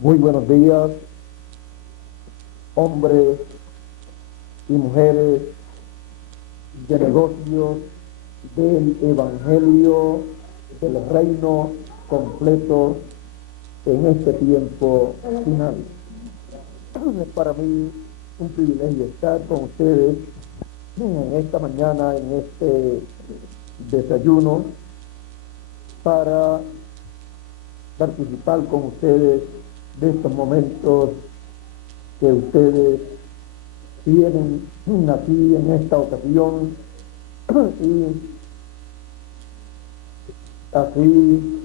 Muy buenos días, hombres y mujeres de negocios del Evangelio del Reino completo en este tiempo final. Es para mí un privilegio estar con ustedes en esta mañana, en este desayuno, para participar con ustedes de estos momentos que ustedes tienen aquí en esta ocasión y así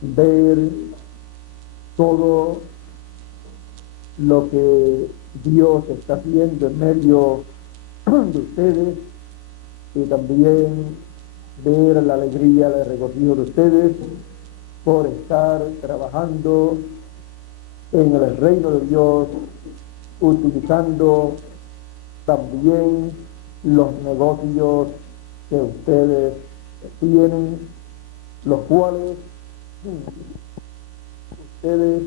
ver todo lo que Dios está haciendo en medio de ustedes y también ver la alegría, el regocijo de ustedes por estar trabajando en el reino de Dios, utilizando también los negocios que ustedes tienen, los cuales ustedes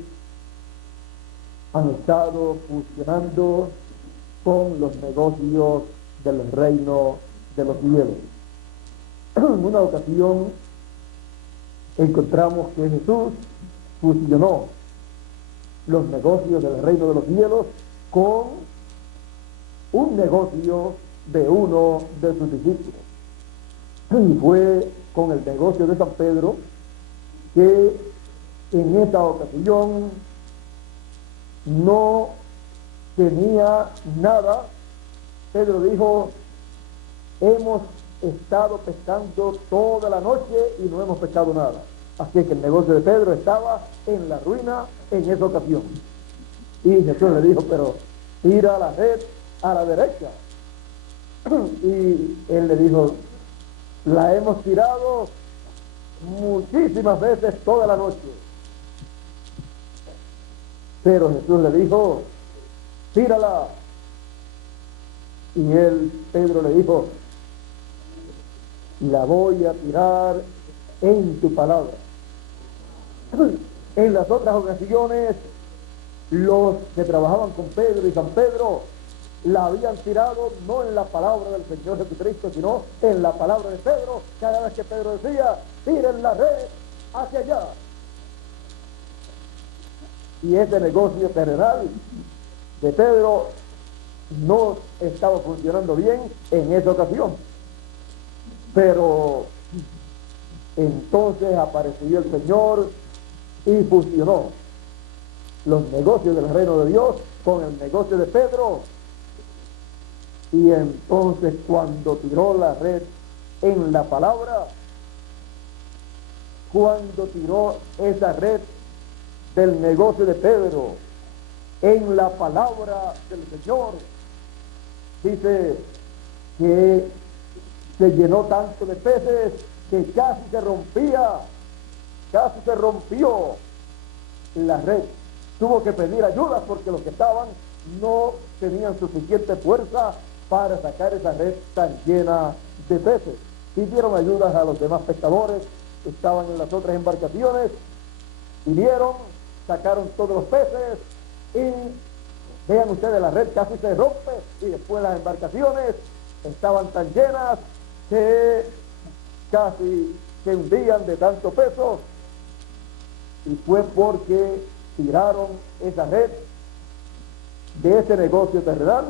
han estado fusionando con los negocios del reino de los cielos. En una ocasión encontramos que Jesús fusionó los negocios del reino de los cielos con un negocio de uno de sus discípulos. Y fue con el negocio de San Pedro, que en esta ocasión no tenía nada. Pedro dijo: hemos estado pescando toda la noche y no hemos pescado nada. Así que el negocio de Pedro estaba en la ruina en esa ocasión. Y Jesús le dijo: pero tira la red a la derecha. Y él le dijo: la hemos tirado muchísimas veces toda la noche. Pero Jesús le dijo: tírala. Y Pedro le dijo: la voy a tirar en tu palabra. En las otras ocasiones, los que trabajaban con Pedro y San Pedro la habían tirado no en la palabra del Señor Jesucristo, sino en la palabra de Pedro. Cada vez que Pedro decía: tiren la red hacia allá. Y ese negocio terrenal de Pedro no estaba funcionando bien en esa ocasión. Pero entonces apareció el Señor y fusionó los negocios del reino de Dios con el negocio de Pedro. Y entonces, cuando tiró la red en la palabra, cuando tiró esa red del negocio de Pedro en la palabra del Señor, dice que se llenó tanto de peces que casi se rompió la red. Tuvo que pedir ayuda porque los que estaban no tenían suficiente fuerza para sacar esa red tan llena de peces. Pidieron ayudas a los demás pescadores que estaban en las otras embarcaciones, vinieron, sacaron todos los peces y vean ustedes, la red casi se rompe y después las embarcaciones estaban tan llenas que casi se hundían de tanto peso, y fue porque tiraron esa red de ese negocio terrenal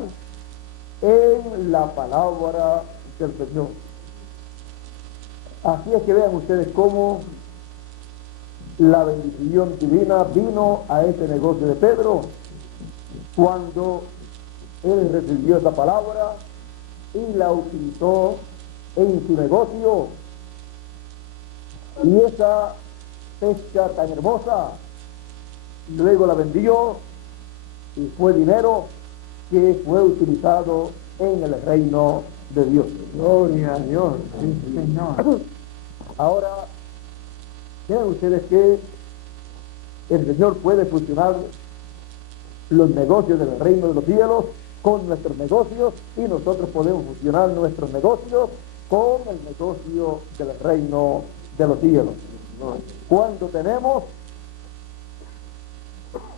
en la palabra del Señor. Así es que vean ustedes cómo la bendición divina vino a ese negocio de Pedro cuando él recibió esa palabra y la utilizó en su negocio. Y esa pesca tan hermosa luego la vendió y fue dinero que fue utilizado en el reino de Dios. Gloria a Dios, sí, Señor. Ahora, vean ustedes que el Señor puede fusionar los negocios del reino de los cielos con nuestros negocios y nosotros podemos fusionar nuestros negocios con el negocio del reino de los cielos. Cuando tenemos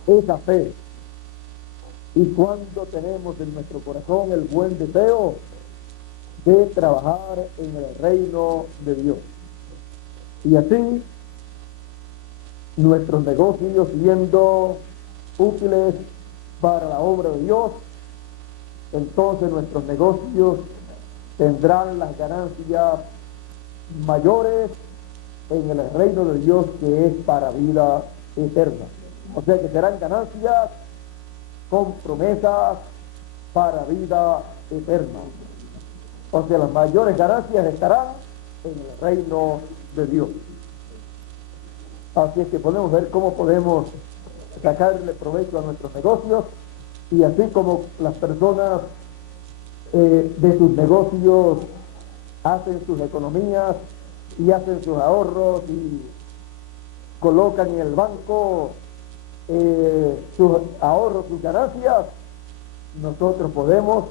esa fe y cuando tenemos en nuestro corazón el buen deseo de trabajar en el reino de Dios, y así nuestros negocios siendo útiles para la obra de Dios, entonces nuestros negocios tendrán las ganancias mayores en el reino de Dios, que es para vida eterna. O sea que serán ganancias con promesas para vida eterna. O sea, las mayores ganancias estarán en el reino de Dios. Así es que podemos ver cómo podemos sacarle provecho a nuestros negocios, y así como las personas de sus negocios hacen sus economías y hacen sus ahorros y colocan en el banco sus ahorros, sus ganancias, nosotros podemos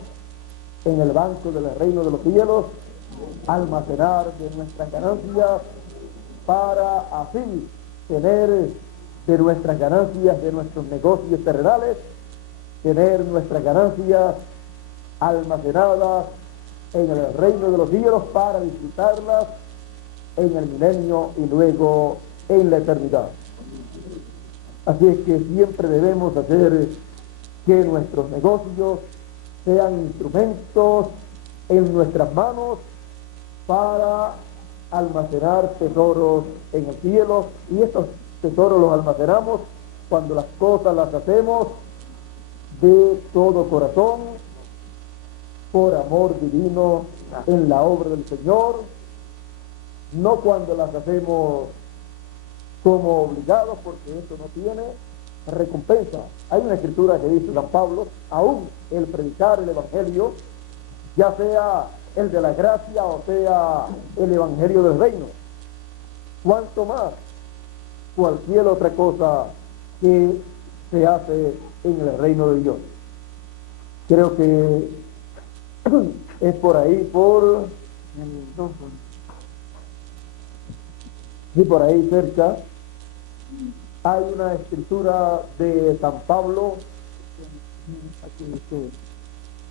en el banco del reino de los cielos almacenar de nuestras ganancias para así tener de nuestras ganancias de nuestros negocios terrenales, tener nuestras ganancias almacenadas en el reino de los cielos para disfrutarlas en el milenio y luego en la eternidad. Así es que siempre debemos hacer que nuestros negocios sean instrumentos en nuestras manos para almacenar tesoros en el cielo, y estos tesoros los almacenamos cuando las cosas las hacemos de todo corazón, por amor divino en la obra del Señor, no cuando las hacemos como obligados, porque eso no tiene recompensa. Hay una escritura que dice San Pablo, aún el predicar el evangelio, ya sea el de la gracia o sea el evangelio del reino, cuanto más cualquier otra cosa que se hace en el reino de Dios. Creo que es por ahí, por ahí cerca hay una escritura de San Pablo. Aquí dice: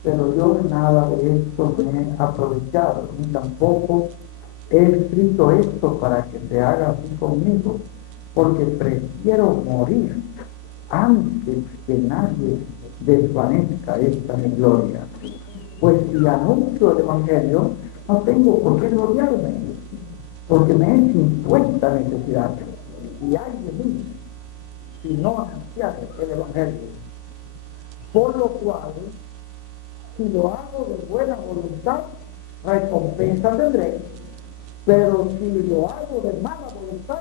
pero yo nada de esto me he aprovechado, ni tampoco he escrito esto para que se haga así conmigo, porque prefiero morir antes que nadie desvanezca esta mi gloria. Pues si anuncio el evangelio, no tengo por qué gloriarme, porque me es impuesta necesidad. Y hay de mí si no anunciar el evangelio. Por lo cual, si lo hago de buena voluntad, recompensa tendré, pero si lo hago de mala voluntad,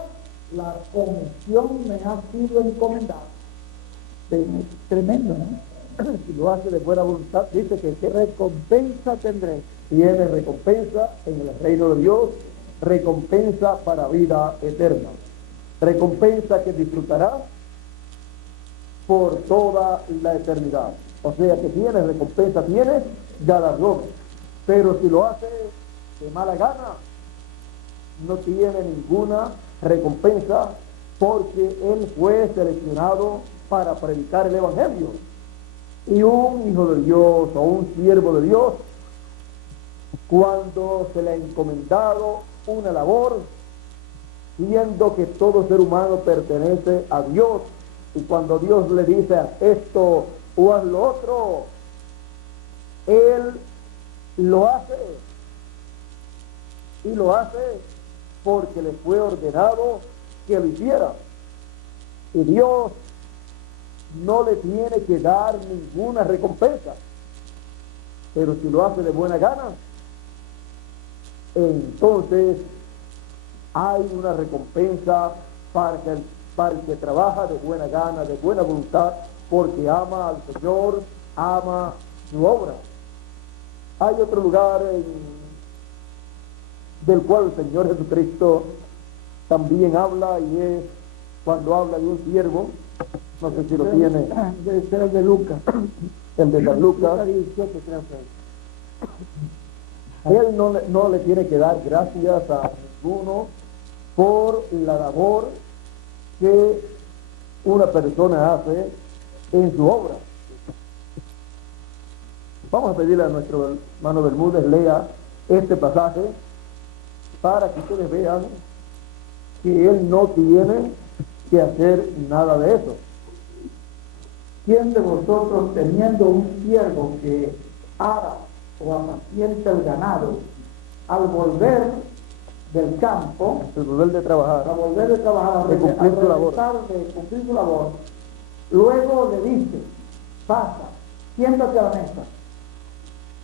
la comisión me ha sido encomendada. Tremendo, ¿no? Si lo hace de buena voluntad, dice que recompensa tendré. tiene recompensa en el reino de Dios, recompensa para vida eterna, recompensa que disfrutará por toda la eternidad. O sea que tiene recompensa, tiene galardón, pero si lo hace de mala gana, no tiene ninguna recompensa, porque él fue seleccionado para predicar el evangelio. Y un hijo de Dios o un siervo de Dios, cuando se le ha encomendado una labor, viendo que todo ser humano pertenece a Dios, y cuando Dios le dice haz esto o haz lo otro, él lo hace, y lo hace porque le fue ordenado que lo hiciera, y Dios no le tiene que dar ninguna recompensa. Pero si lo hace de buena gana, entonces hay una recompensa para el que trabaja de buena gana, de buena voluntad, porque ama al Señor, ama su obra. Hay otro lugar del cual el Señor Jesucristo también habla, y es cuando habla de un siervo. No sé si lo tiene. Debe ser el de Lucas. el de San Lucas, Lucas 17, creo que él no le tiene que dar gracias a ninguno por la labor que una persona hace en su obra. Vamos a pedirle a nuestro hermano Bermúdez lea este pasaje para que ustedes vean que él no tiene que hacer nada de eso. ¿Quién de vosotros, teniendo un siervo que ara o apacienta el ganado, al volver del campo, El volver de trabajar, al volver de trabajar, de cumplir su labor, de cumplir su labor, luego le dice, pasa, siéntate a la mesa?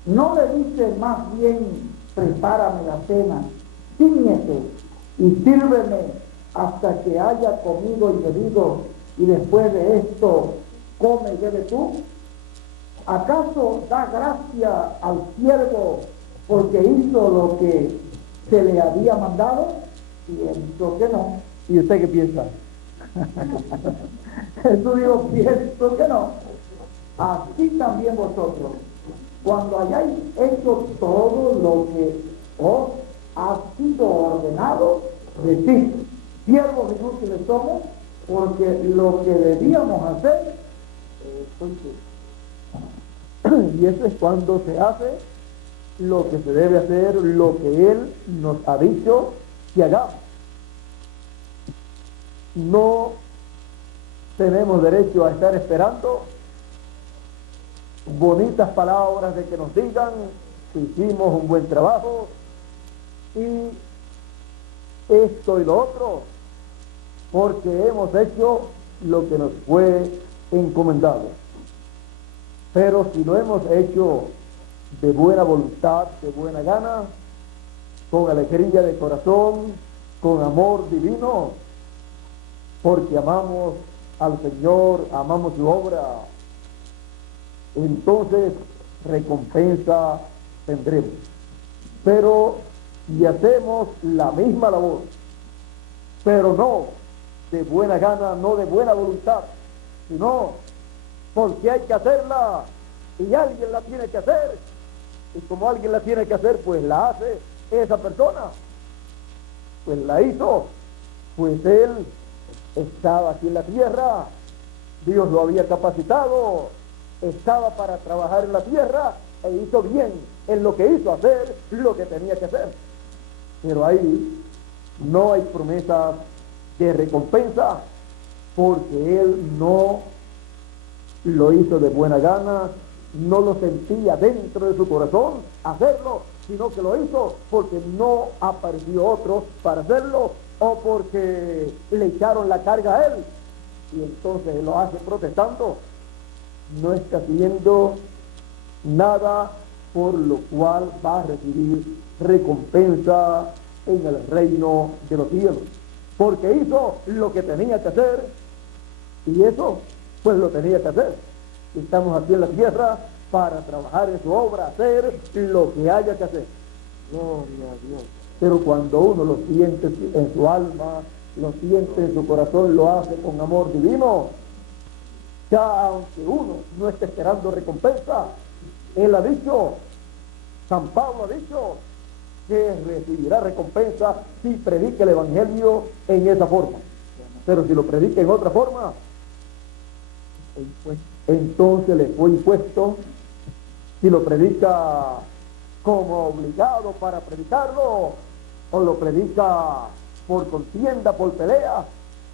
No le dice más bien, prepárame la cena, ciñete y sírveme hasta que haya comido y bebido, y después de esto come y bebe tú. ¿Acaso da gracia al siervo porque hizo lo que se le había mandado? Pienso que no. ¿y usted qué piensa? Jesús dijo, pienso que no. Así también vosotros, cuando hayáis hecho todo lo que os ha sido ordenado, decid, siervos inútiles somos, porque lo que debíamos hacer, Y eso es cuando se hace lo que se debe hacer, lo que Él nos ha dicho que hagamos. No tenemos derecho a estar esperando bonitas palabras de que nos digan que hicimos un buen trabajo y esto y lo otro, porque hemos hecho lo que nos fue encomendado. Pero si lo hemos hecho de buena voluntad, de buena gana, con alegría de corazón, con amor divino, porque amamos al Señor, amamos su obra, entonces recompensa tendremos. Pero si hacemos la misma labor, pero no de buena gana, no de buena voluntad, sino porque hay que hacerla y alguien la tiene que hacer, y como alguien la tiene que hacer, pues la hace esa persona, pues la hizo, pues él estaba aquí en la tierra, Dios lo había capacitado, estaba para trabajar en la tierra e hizo bien en lo que hizo, hacer lo que tenía que hacer. Pero ahí no hay promesas de recompensa, porque él no lo hizo de buena gana, no lo sentía dentro de su corazón hacerlo, sino que lo hizo porque no apareció otro para hacerlo, o porque le echaron la carga a él, y entonces lo hace protestando. No está haciendo nada por lo cual va a recibir recompensa en el reino de los cielos, porque hizo lo que tenía que hacer, y eso pues lo tenía que hacer. Estamos aquí en la tierra para trabajar en su obra, hacer lo que haya que hacer. Gloria a Dios. Pero cuando uno lo siente en su alma, lo siente en su corazón, lo hace con amor divino, ya aunque uno no esté esperando recompensa, él ha dicho, San Pablo ha dicho, que recibirá recompensa si predica el Evangelio en esa forma. Pero si lo predica en otra forma, entonces le fue impuesto. Si lo predica como obligado para predicarlo, o lo predica por contienda, por pelea,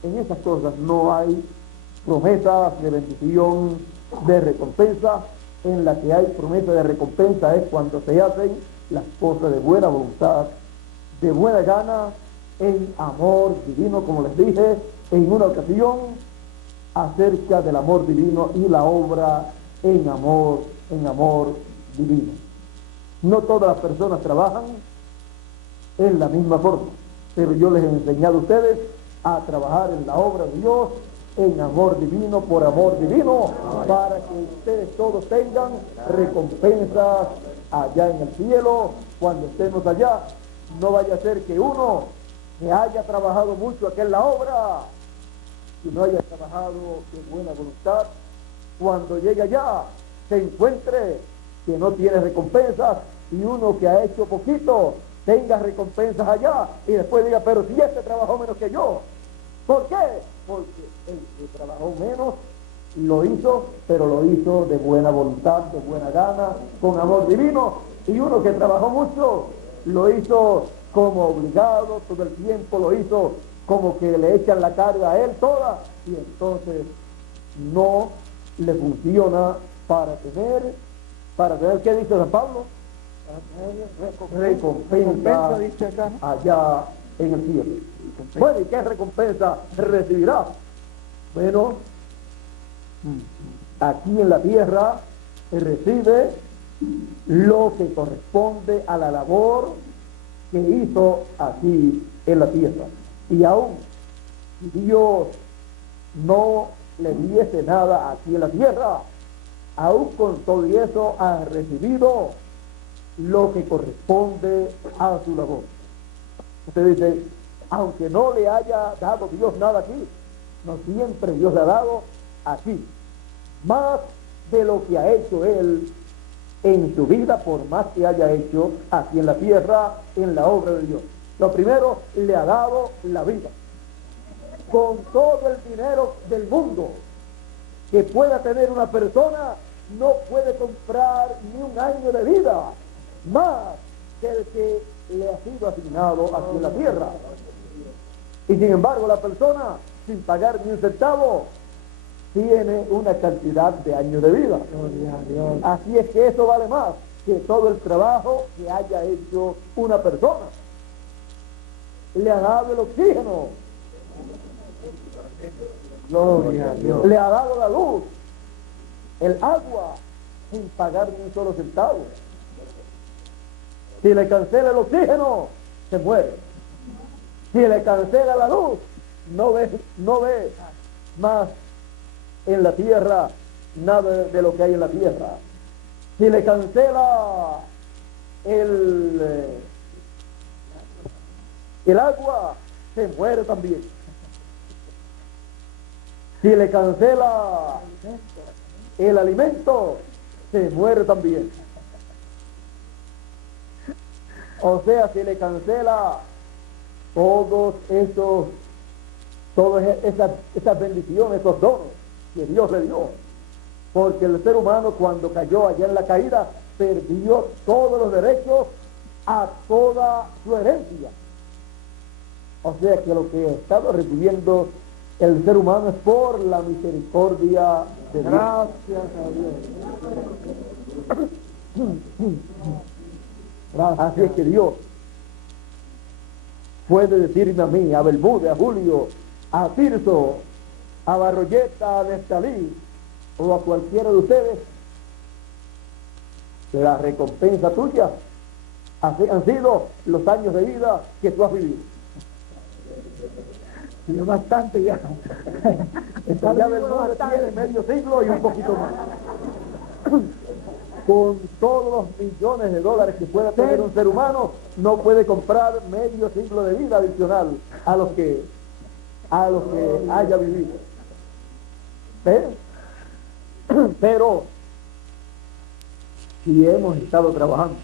en esas cosas no hay promesas de bendición, de recompensa. En la que hay promesa de recompensa es cuando se hacen las cosas de buena voluntad, de buena gana, en amor divino, como les dije en una ocasión acerca del amor divino y la obra en amor divino. No todas las personas trabajan en la misma forma, pero yo les he enseñado a ustedes a trabajar en la obra de Dios en amor divino, por amor divino, para que ustedes todos tengan recompensas allá en el cielo cuando estemos allá. No vaya a ser que uno que haya trabajado mucho aquí en la obra y no haya trabajado de buena voluntad, cuando llegue allá se encuentre que no tiene recompensas y uno que ha hecho poquito tenga recompensas allá y después diga, pero si este trabajó menos que yo. ¿Por qué? Porque el que trabajó menos lo hizo, pero lo hizo de buena voluntad, de buena gana, con amor divino, y uno que trabajó mucho lo hizo como obligado, todo el tiempo lo hizo como que le echan la carga a él toda, y entonces no le funciona para tener, ¿qué dice San Pablo? Recompensa dice acá, ¿no? allá en el cielo. Bueno, ¿y qué recompensa recibirá? Bueno, aquí en la tierra recibe lo que corresponde a la labor que hizo aquí en la tierra. Y aún si Dios no le diese nada aquí en la tierra, aún con todo eso ha recibido lo que corresponde a su labor. Usted dice, aunque no le haya dado Dios nada aquí, no siempre Dios le ha dado aquí más de lo que ha hecho él en su vida, por más que haya hecho aquí en la tierra, en la obra de Dios. Lo primero, le ha dado la vida. Con todo el dinero del mundo que pueda tener una persona, no puede comprar ni un año de vida más que el que le ha sido asignado aquí en la tierra. Y sin embargo, la persona, sin pagar ni un centavo, tiene una cantidad de años de vida. Así es que eso vale más que todo el trabajo que haya hecho una persona. Le ha dado el oxígeno, Gloria a Dios. le ha dado la luz, el agua, sin pagar ni un solo centavo. Si le cancela el oxígeno, se muere. Si le cancela la luz, no ve más en la tierra nada de lo que hay en la tierra. Si le cancela el agua, se muere también. Si le cancela el alimento, se muere también. O sea, si le cancela todas esas bendiciones, esos dones que Dios le dio. Porque el ser humano, cuando cayó allá en la caída, perdió todos los derechos a toda su herencia. O sea que lo que ha estado recibiendo el ser humano es por la misericordia de Dios. Gracias a Dios. Así es que Dios puede decirme a mí, a Bermúdez, a Julio, a Tirso, a Barroyeta, a Nestalí o a cualquiera de ustedes, la recompensa tuya han sido los años de vida que tú has vivido. Y bastante ya. Ya Bermúdez tiene medio siglo y un poquito más. Con todos los millones de dólares que pueda tener un ser humano, no puede comprar medio siglo de vida adicional a los que haya vivido. ¿Ves? Pero si hemos estado trabajando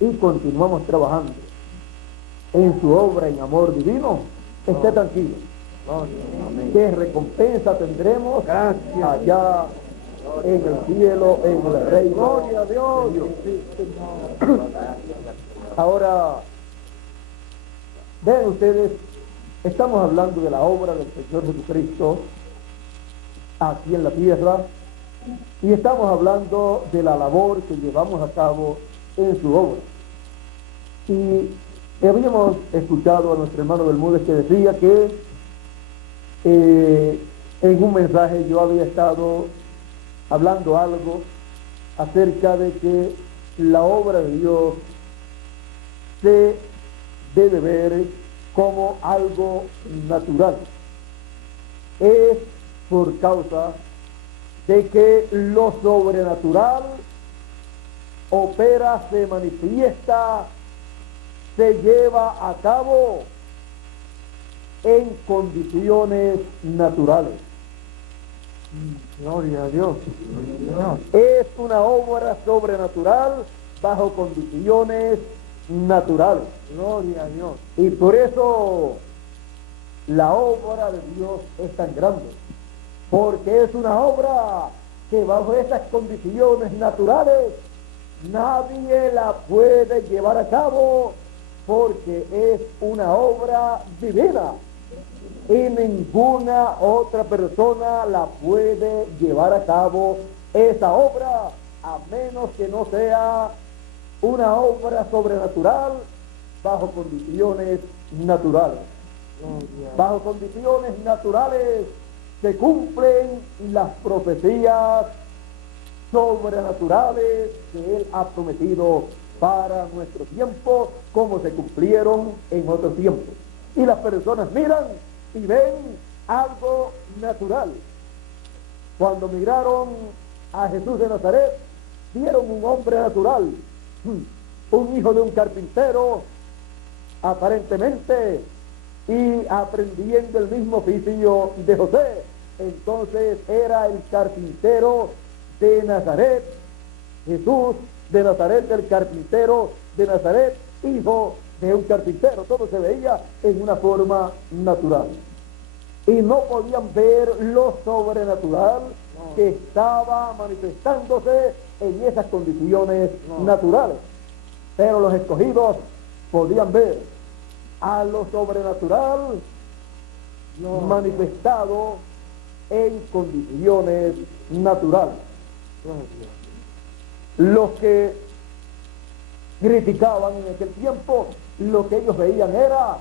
y continuamos trabajando en su obra en amor divino, esté tranquilo. ¿Qué recompensa tendremos allá en el cielo, en el reino? Gloria a Dios. Ahora, ven ustedes, estamos hablando de la obra del Señor Jesucristo aquí en la tierra y estamos hablando de la labor que llevamos a cabo en su obra. Y habíamos escuchado a nuestro hermano Bermúdez que decía que en un mensaje yo había estado hablando algo acerca de que la obra de Dios se debe ver como algo natural. Es por causa de que lo sobrenatural opera, se manifiesta, se lleva a cabo en condiciones naturales. Gloria a Dios. Es una obra sobrenatural bajo condiciones naturales. Gloria a Dios. Y por eso la obra de Dios es tan grande, porque es una obra que bajo esas condiciones naturales nadie la puede llevar a cabo, porque es una obra divina y ninguna otra persona la puede llevar a cabo esa obra, a menos que no sea una obra sobrenatural bajo condiciones naturales. Bajo condiciones naturales se cumplen las profecías sobrenaturales que Él ha prometido para nuestro tiempo, como se cumplieron en otros tiempos. Y las personas miran y ven algo natural. Cuando miraron a Jesús de Nazaret, vieron un hombre natural, un hijo de un carpintero, aparentemente, y aprendiendo el mismo oficio de José. Entonces era el carpintero de Nazaret, Jesús de Nazaret, el carpintero de Nazaret, hijo de un carpintero. Todo se veía en una forma natural. Y no podían ver lo sobrenatural que estaba manifestándose en esas condiciones naturales. Pero los escogidos podían ver a lo sobrenatural manifestado en condiciones naturales. Los que criticaban en aquel tiempo, lo que ellos veían era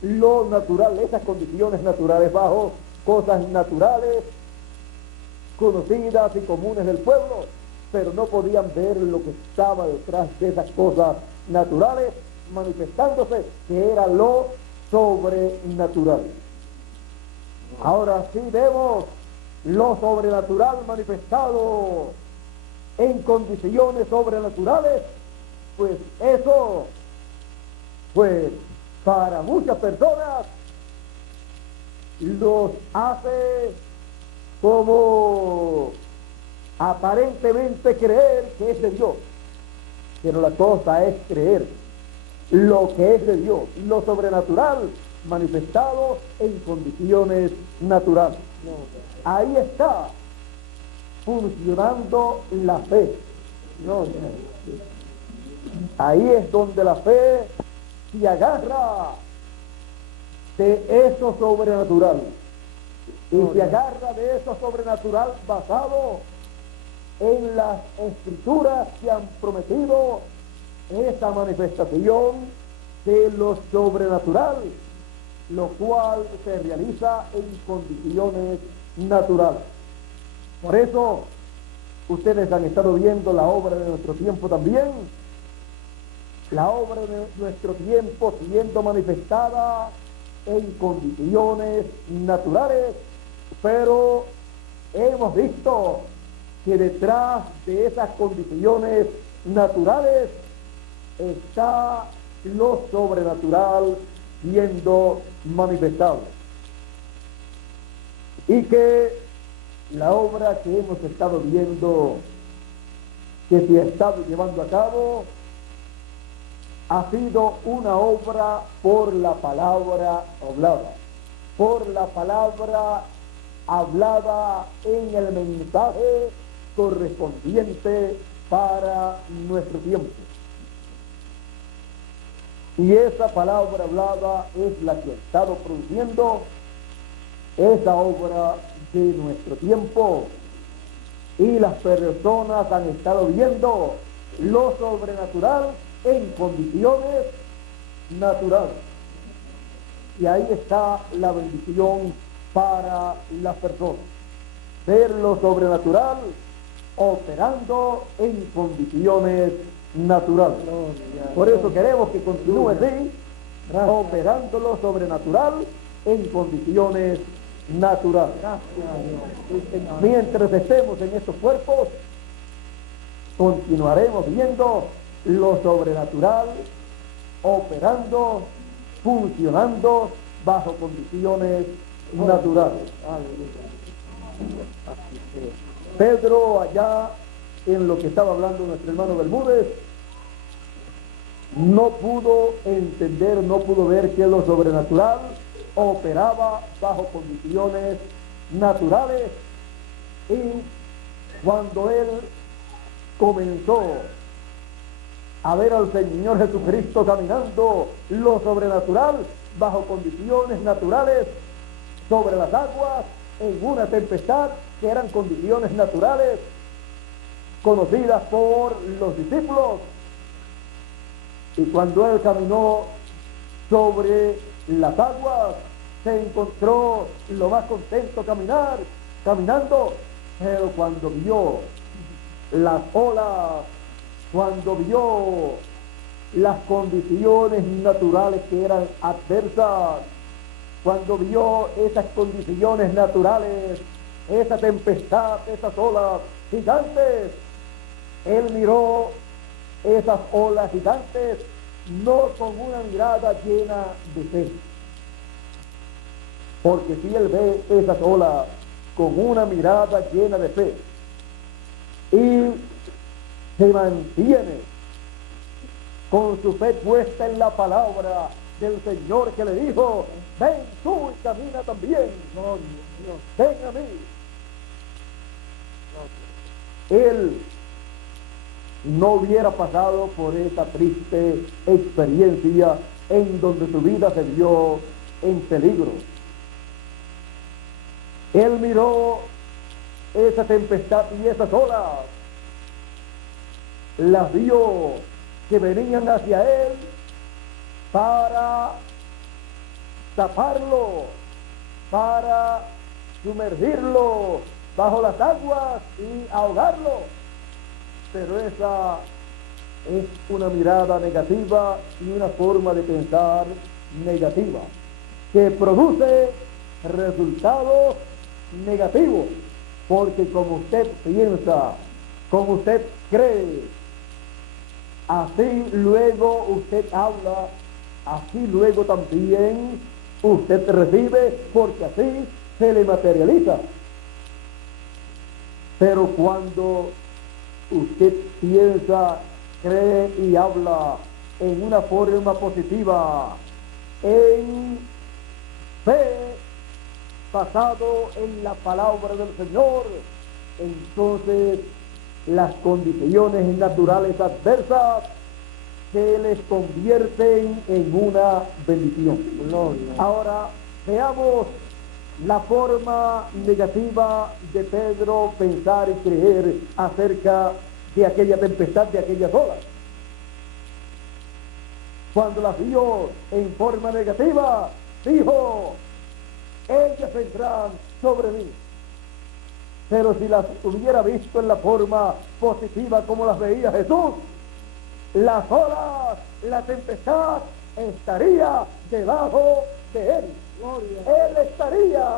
lo natural, esas condiciones naturales bajo cosas naturales conocidas y comunes del pueblo, pero no podían ver lo que estaba detrás de esas cosas naturales manifestándose, que era lo sobrenatural. Ahora sí vemos lo sobrenatural manifestado en condiciones sobrenaturales, pues eso, pues para muchas personas los hace como aparentemente creer que es de Dios, pero la cosa es creer lo que es de Dios, lo sobrenatural manifestado en condiciones naturales. Ahí está funcionando la fe. Ahí es donde la fe se agarra de eso sobrenatural, y se agarra de eso sobrenatural basado en las escrituras que han prometido esa manifestación de lo sobrenatural, lo cual se realiza en condiciones naturales. Por eso ustedes han estado viendo la obra de nuestro tiempo también, la obra de nuestro tiempo siendo manifestada en condiciones naturales, pero hemos visto que detrás de esas condiciones naturales está lo sobrenatural siendo manifestado, y que la obra que hemos estado viendo que se ha estado llevando a cabo ha sido una obra por la palabra hablada en el mensaje correspondiente para nuestro tiempo. Y esa palabra hablada es la que ha estado produciendo esa obra de nuestro tiempo, y las personas han estado viendo lo sobrenatural en condiciones naturales, y ahí está la bendición para las personas, ver lo sobrenatural operando en condiciones naturales. Por eso queremos que continúe así, operando lo sobrenatural en condiciones naturales. Mientras estemos en estos cuerpos, continuaremos viendo lo sobrenatural operando, funcionando bajo condiciones naturales. Pedro, allá en lo que estaba hablando nuestro hermano Bermúdez, no pudo entender, no pudo ver que lo sobrenatural operaba bajo condiciones naturales, y cuando él comenzó a ver al Señor Jesucristo caminando lo sobrenatural bajo condiciones naturales sobre las aguas en una tempestad que eran condiciones naturales conocidas por los discípulos, y cuando él caminó sobre las aguas se encontró lo más contento caminando, pero cuando vio las olas, cuando vio las condiciones naturales que eran adversas, cuando vio esas condiciones naturales, esa tempestad, esas olas gigantes, él miró esas olas gigantes no con una mirada llena de fe, porque si él ve esas olas con una mirada llena de fe y se mantiene con su fe puesta en la palabra del Señor que le dijo: ven tú y camina también, ven a mí, él no hubiera pasado por esa triste experiencia en donde su vida se vio en peligro. Él miró esa tempestad y esas olas, las vio que venían hacia él para taparlo, para sumergirlo bajo las aguas y ahogarlo. Pero esa es una mirada negativa y una forma de pensar negativa que produce resultados negativos, porque como usted piensa, como usted cree, así luego usted habla, así luego también usted recibe, porque así se le materializa. Pero cuando usted piensa, cree y habla en una forma positiva, en fe, basado en la palabra del Señor, entonces las condiciones naturales adversas se les convierten en una bendición. Ahora veamos la forma negativa de Pedro pensar y creer acerca de aquella tempestad, de aquellas olas. Cuando las vio en forma negativa, dijo: ellas vendrán sobre mí. Pero si las hubiera visto en la forma positiva como las veía Jesús, las olas, la tempestad estaría debajo de él. Él estaría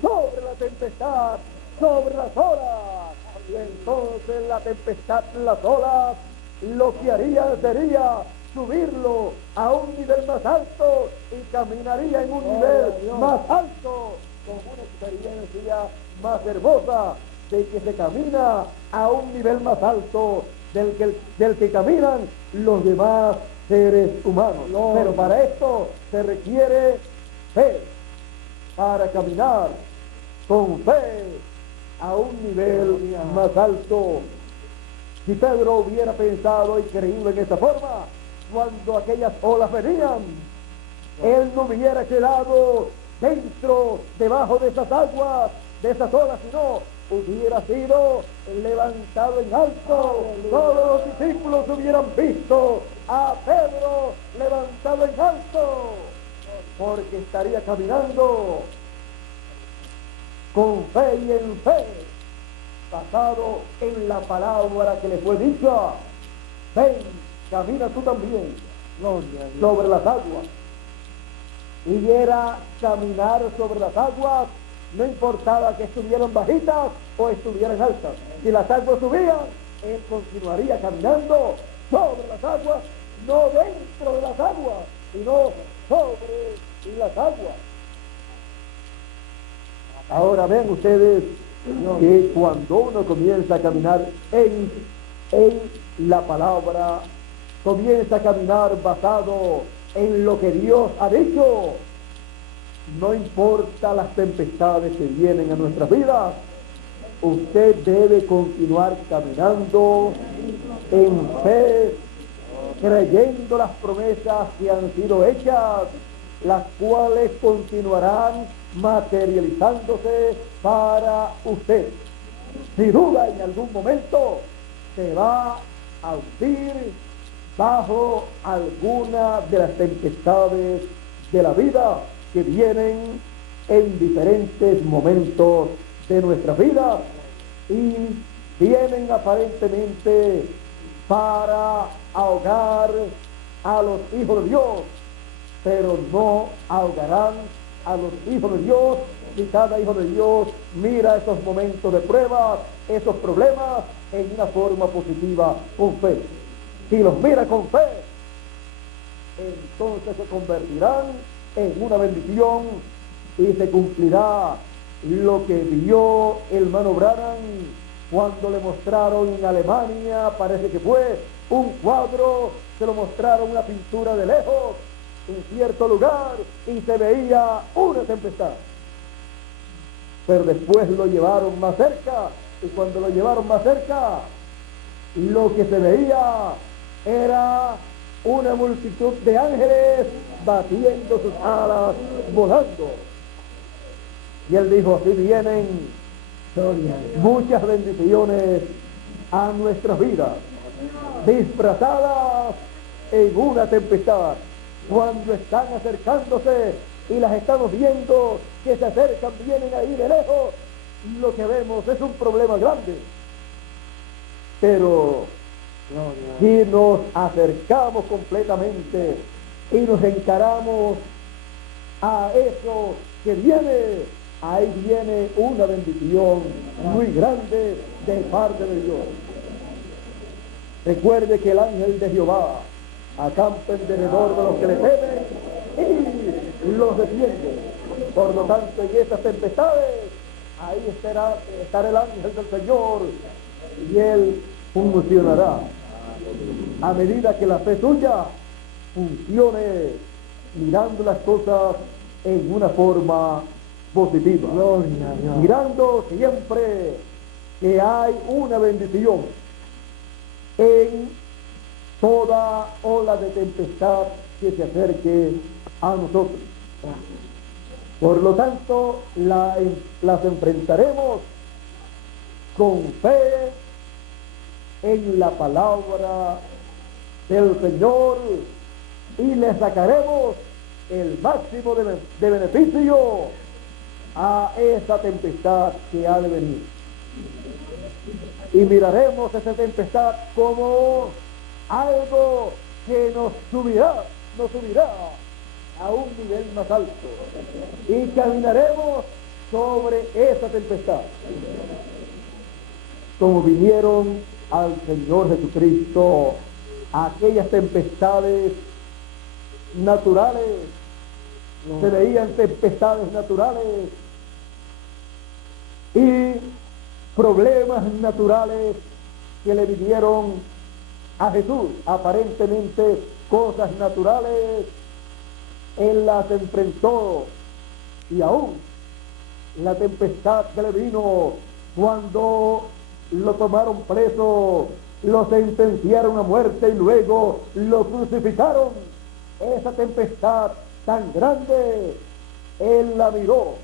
sobre la tempestad, sobre las olas, y entonces la tempestad, las olas, lo que haría sería subirlo a un nivel más alto y caminaría en un nivel más alto, con una experiencia más hermosa de que se camina a un nivel más alto del que caminan los demás seres humanos. Pero para esto se requiere fe, para caminar con fe a un nivel más alto. Si Pedro hubiera pensado y creído en esa forma, cuando aquellas olas venían, él no hubiera quedado debajo de esas aguas, de esas olas, sino hubiera sido levantado en alto. Todos los discípulos hubieran visto a Pedro levantado en alto, porque estaría caminando con fe y en fe, basado en la palabra que le fue dicha: ven, camina tú también sobre las aguas. Y era caminar sobre las aguas, no importaba que estuvieran bajitas o estuvieran altas. Si las aguas subían, él continuaría caminando sobre las aguas, no dentro de las aguas, sino sobre las aguas. Ahora ven ustedes que cuando uno comienza a caminar en la palabra, comienza a caminar basado en lo que Dios ha dicho, no importa las tempestades que vienen a nuestras vidas, usted debe continuar caminando en fe, creyendo las promesas que han sido hechas, las cuales continuarán materializándose para usted. Sin duda, en algún momento se va a hundir bajo alguna de las tempestades de la vida que vienen en diferentes momentos de nuestra vida y vienen aparentemente para ahogar a los hijos de Dios, pero no ahogarán a los hijos de Dios si cada hijo de Dios mira esos momentos de prueba, esos problemas en una forma positiva, con fe. Si los mira con fe, entonces se convertirán en una bendición y se cumplirá lo que vio el hermano Branham cuando le mostraron en Alemania, parece que fue un cuadro, se lo mostraron una pintura de lejos en cierto lugar y se veía una tempestad, pero después lo llevaron más cerca y cuando lo llevaron más cerca lo que se veía era una multitud de ángeles batiendo sus alas, volando. Y él dijo, así vienen muchas bendiciones a nuestras vidas, disfrazadas en una tempestad. Cuando están acercándose y las estamos viendo que se acercan, vienen ahí de lejos, lo que vemos es un problema grande. Pero si nos acercamos completamente y nos encaramos a eso que viene, ahí viene una bendición muy grande de parte de Dios. Recuerde que el ángel de Jehová acampa en derredor de los que le temen y los defiende. Por lo tanto, en esas tempestades, ahí estará el ángel del Señor y él funcionará a medida que la fe suya funcione mirando las cosas en una forma positiva, mirando siempre que hay una bendición en toda ola de tempestad que se acerque a nosotros. Por lo tanto, las enfrentaremos con fe en la palabra del Señor y le sacaremos el máximo de beneficio a esa tempestad que ha de venir. Y miraremos esa tempestad como algo que nos subirá a un nivel más alto y caminaremos sobre esa tempestad como vinieron al Señor Jesucristo aquellas tempestades naturales. Se veían tempestades naturales y problemas naturales que le vinieron a Jesús, aparentemente cosas naturales. Él las enfrentó y aún la tempestad que le vino cuando lo tomaron preso, lo sentenciaron a muerte y luego lo crucificaron. Esa tempestad tan grande, él la miró,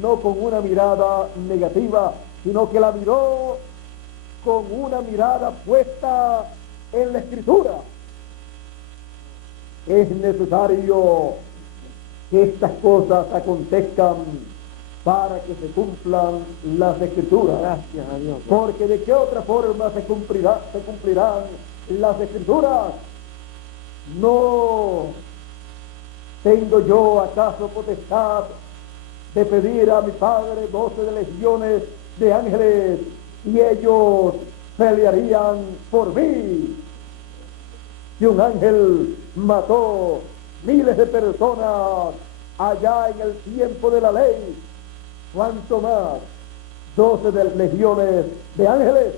no con una mirada negativa, sino que la miró con una mirada puesta en la Escritura. Es necesario que estas cosas acontezcan para que se cumplan las Escrituras. Gracias a Dios. Porque de qué otra forma se cumplirán las Escrituras. ¿No tengo yo acaso potestad de pedir a mi Padre 12 de legiones de ángeles y ellos pelearían por mí? Si un ángel mató miles de personas allá en el tiempo de la ley, ¿cuánto más 12 de legiones de ángeles.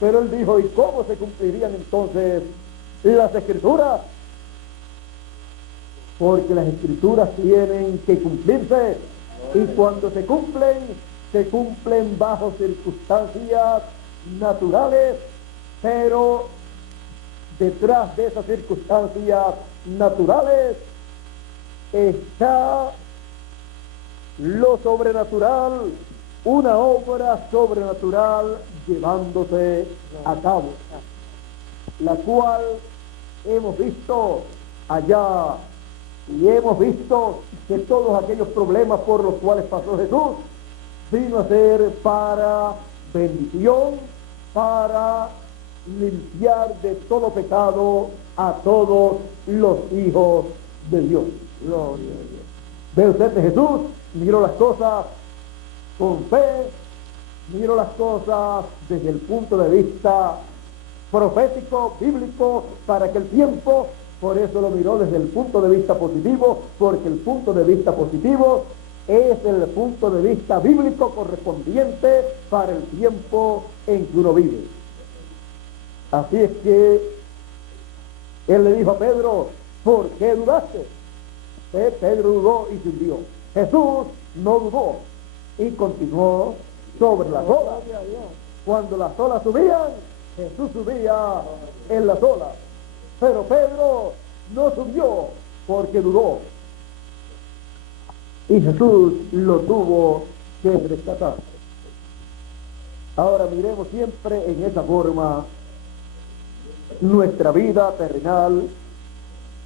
Pero él dijo, ¿y cómo se cumplirían entonces las escrituras? Porque las escrituras tienen que cumplirse, y cuando se cumplen bajo circunstancias naturales, pero detrás de esas circunstancias naturales está lo sobrenatural, una obra sobrenatural llevándose a cabo, la cual hemos visto allá, y hemos visto que todos aquellos problemas por los cuales pasó Jesús vino a ser para bendición, para limpiar de todo pecado a todos los hijos de Dios. Gloria a Dios. Ve usted de Jesús, miró las cosas con fe, miró las cosas desde el punto de vista profético, bíblico, para aquel tiempo. Por eso lo miró desde el punto de vista positivo, porque el punto de vista positivo es el punto de vista bíblico correspondiente para el tiempo en que uno vive. Así es que él le dijo a Pedro, ¿por qué dudaste? Pedro dudó y se hundió. Jesús no dudó y continuó sobre las olas. Cuando las olas subían, Jesús subía en las olas. Pero Pedro no subió porque dudó. Y Jesús lo tuvo que rescatar. Ahora miremos siempre en esa forma nuestra vida terrenal,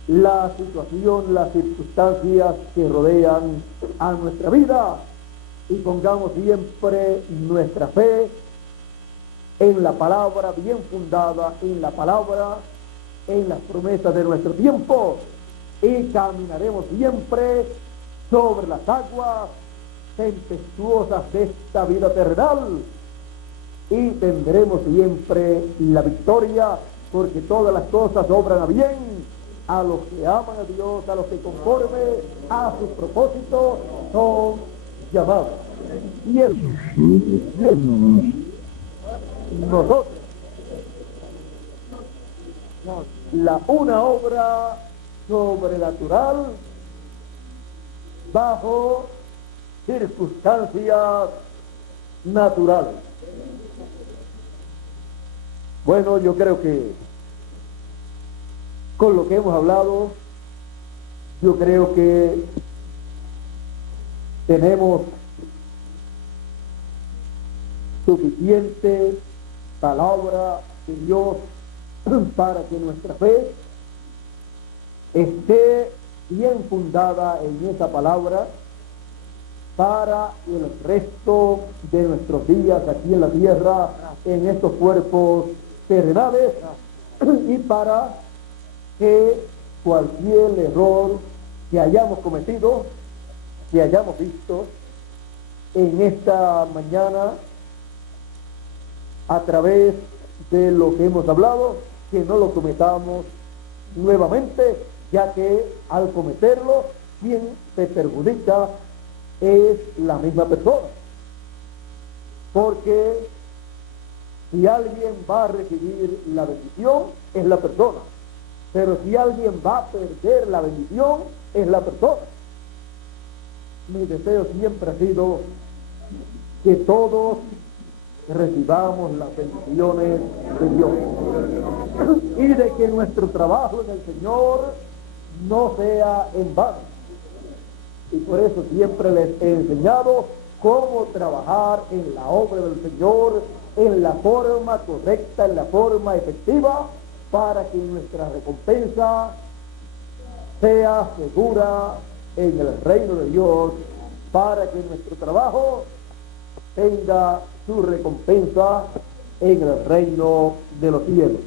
la situación, las circunstancias que rodean a nuestra vida, y pongamos siempre nuestra fe en la palabra bien fundada, en la palabra, en las promesas de nuestro tiempo, y caminaremos siempre sobre las aguas tempestuosas de esta vida terrenal, y tendremos siempre la victoria, porque todas las cosas obran a bien a los que aman a Dios, a los que conforme a sus propósitos son llamados. Y eso, nosotros, una obra sobrenatural bajo circunstancias naturales. Bueno, yo creo que con lo que hemos hablado, yo creo que tenemos suficiente palabra de Dios para que nuestra fe esté bien fundada en esa palabra para el resto de nuestros días aquí en la tierra, en estos cuerpos terrenales, y para que cualquier error que hayamos cometido, que hayamos visto en esta mañana a través de lo que hemos hablado, que no lo cometamos nuevamente, ya que al cometerlo, quien se perjudica es la misma persona. Porque si alguien va a recibir la bendición, es la persona. Pero si alguien va a perder la bendición, es la persona. Mi deseo siempre ha sido que todos recibamos las bendiciones de Dios y de que nuestro trabajo en el Señor no sea en vano. Y por eso siempre les he enseñado cómo trabajar en la obra del Señor en la forma correcta, en la forma efectiva, para que nuestra recompensa sea segura en el reino de Dios, para que nuestro trabajo tenga su recompensa en el reino de los cielos,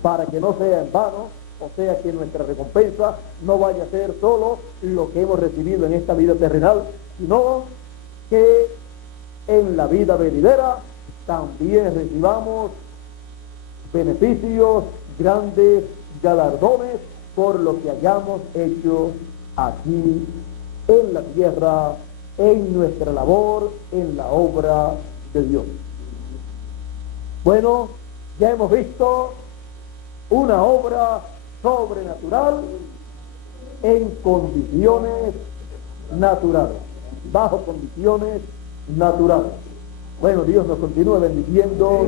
para que no sea en vano, o sea que nuestra recompensa no vaya a ser solo lo que hemos recibido en esta vida terrenal, sino que en la vida venidera también recibamos beneficios, grandes galardones por lo que hayamos hecho aquí en la tierra, en nuestra labor, en la obra de Dios. Bueno, ya hemos visto una obra sobrenatural en condiciones naturales, bajo condiciones naturales. Bueno, Dios nos continúe bendiciendo,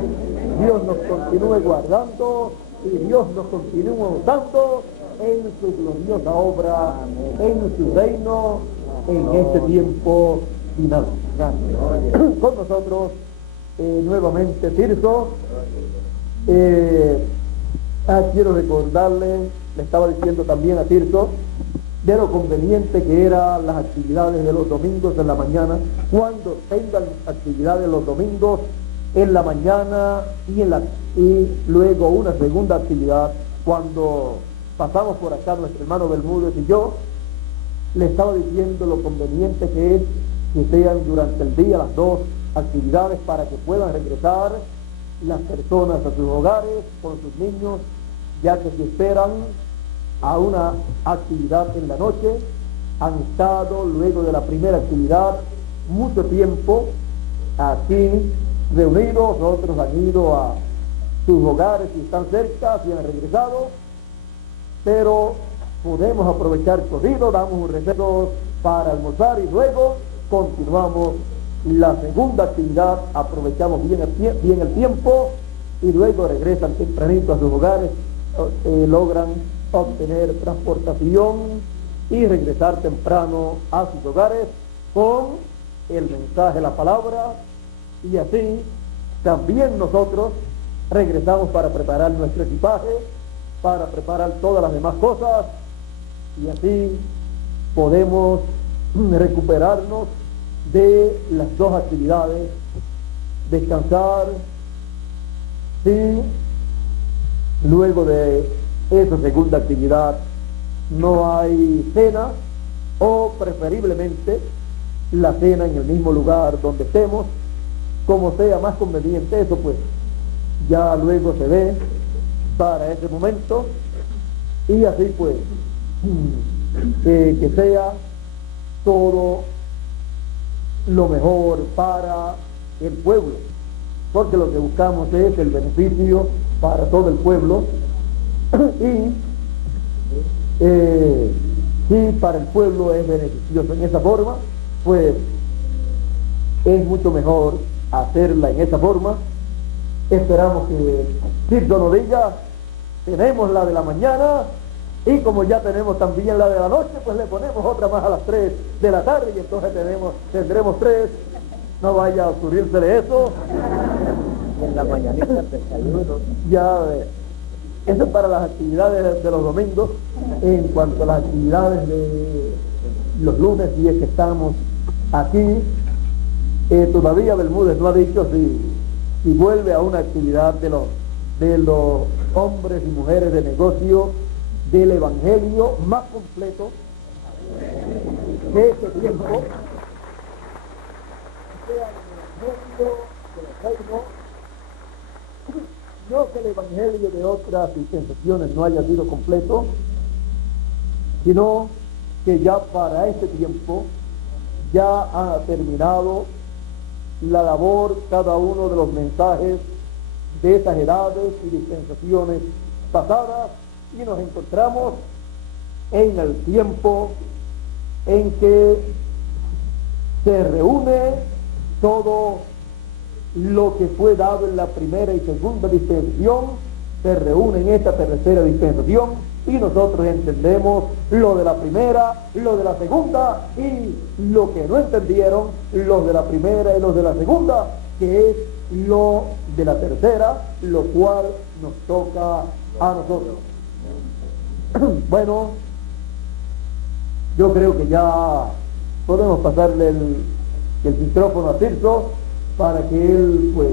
Dios nos continúe guardando y Dios nos continúe usando en su gloriosa obra, en su reino, en este tiempo final. Con nosotros nuevamente Tirso. Quiero recordarle, le estaba diciendo también a Tirso, de lo conveniente que eran las actividades de los domingos en la mañana, cuando tengan actividades los domingos en la mañana y luego una segunda actividad, cuando pasamos por acá nuestro hermano Bermúdez y yo, le estaba diciendo lo conveniente que es que sean durante el día las dos actividades para que puedan regresar las personas a sus hogares con sus niños, ya que si esperan a una actividad en la noche, han estado luego de la primera actividad mucho tiempo aquí reunidos, otros han ido a sus hogares y están cerca, y han regresado, pero podemos aprovechar corrido, damos un receso para almorzar y luego continuamos la segunda actividad, aprovechamos bien el tiempo y luego regresan tempranito a sus hogares, logran obtener transportación y regresar temprano a sus hogares con el mensaje, la palabra, y así también nosotros regresamos para preparar nuestro equipaje, para preparar todas las demás cosas, y así podemos recuperarnos de las dos actividades, descansar, si luego de esa segunda actividad no hay cena, o preferiblemente la cena en el mismo lugar donde estemos, como sea más conveniente, eso pues ya luego se ve para ese momento, y así pues que sea todo lo mejor para el pueblo, porque lo que buscamos es el beneficio para todo el pueblo. Y si para el pueblo es beneficioso en esa forma, pues es mucho mejor hacerla en esa forma. Esperamos que Tirso nos diga, tenemos la de la mañana, y como ya tenemos también la de la noche, pues le ponemos otra más a las 3 de la tarde, y entonces tendremos 3. No vaya a ocurrirse eso. En la mañanita el desayuno. Ya eso es para las actividades de los domingos. En cuanto a las actividades de los lunes, y es que estamos aquí, todavía Bermúdez no ha dicho si vuelve a una actividad de los hombres y mujeres de negocio del Evangelio más completo de este tiempo, sea el Evangelio del reino. No que el Evangelio de otras dispensaciones no haya sido completo, sino que ya para este tiempo ya ha terminado la labor cada uno de los mensajes de esas edades y dispensaciones pasadas, y nos encontramos en el tiempo en que se reúne todo lo que fue dado en la primera y segunda dispensación, se reúne en esta tercera dispensación, y nosotros entendemos lo de la primera, lo de la segunda, y lo que no entendieron los de la primera y los de la segunda, que es lo de la tercera, lo cual nos toca a nosotros. Bueno, yo creo que ya podemos pasarle el micrófono a Tirso para que él, pues,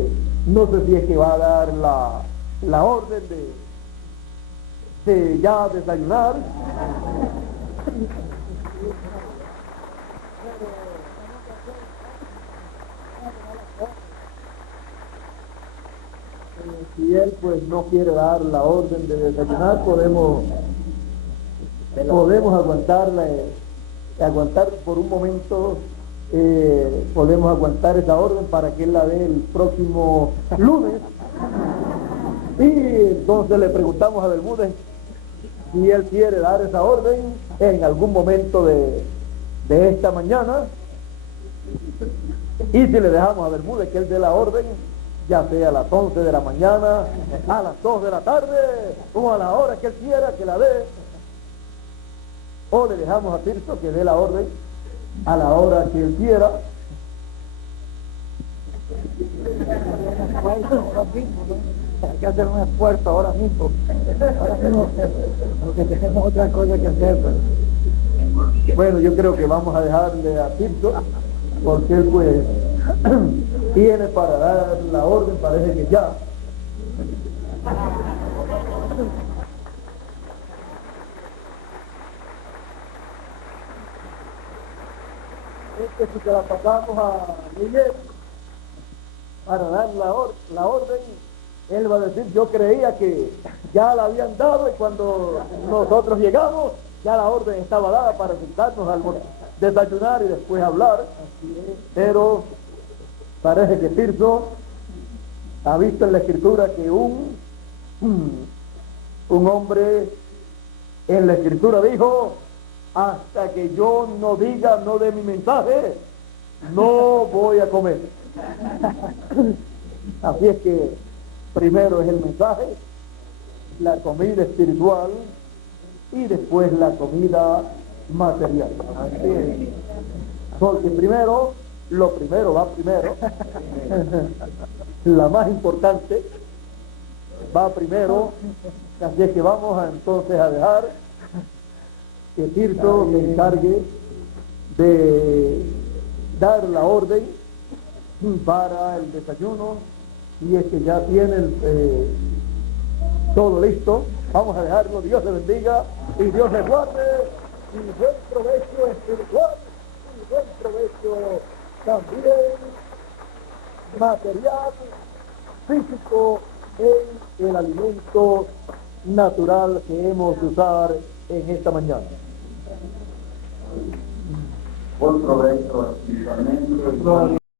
no sé si es que va a dar la orden de ya desayunar. Si él pues no quiere dar la orden de desayunar, podemos aguantar por un momento podemos aguantar esa orden para que él la dé el próximo lunes. Y entonces le preguntamos a Bermúdez si él quiere dar esa orden en algún momento de esta mañana, y si le dejamos a Bermúdez que él dé la orden, ya sea a las 11 de la mañana, a las 2 de la tarde, o a la hora que él quiera que la dé, o le dejamos a Tirso que dé la orden a la hora que él quiera. Hay que hacer un esfuerzo ahora mismo, porque tenemos otra cosa que hacer. Pero... Bueno, yo creo que vamos a dejarle a Tirso, porque él pues tiene para dar la orden, parece que ya. Si se la pasamos a Miguel para dar la orden, él va a decir, yo creía que ya la habían dado, y cuando nosotros llegamos ya la orden estaba dada para sentarnos a desayunar y después hablar. Pero parece que Tirso ha visto en la escritura que un hombre en la escritura dijo: hasta que yo no diga, no dé mi mensaje, no voy a comer. Así es que primero es el mensaje, la comida espiritual, y después la comida material. Así es. Porque primero, lo primero va primero. La más importante va primero. Así es que vamos entonces a dejar que Tirso se encargue de dar la orden para el desayuno, y es que ya tienen todo listo. Vamos a dejarlo. Dios le bendiga y Dios le guarde, y buen provecho espiritual y buen provecho también material, físico, en el alimento natural que hemos de usar en esta mañana. Buen provecho espiritualmente.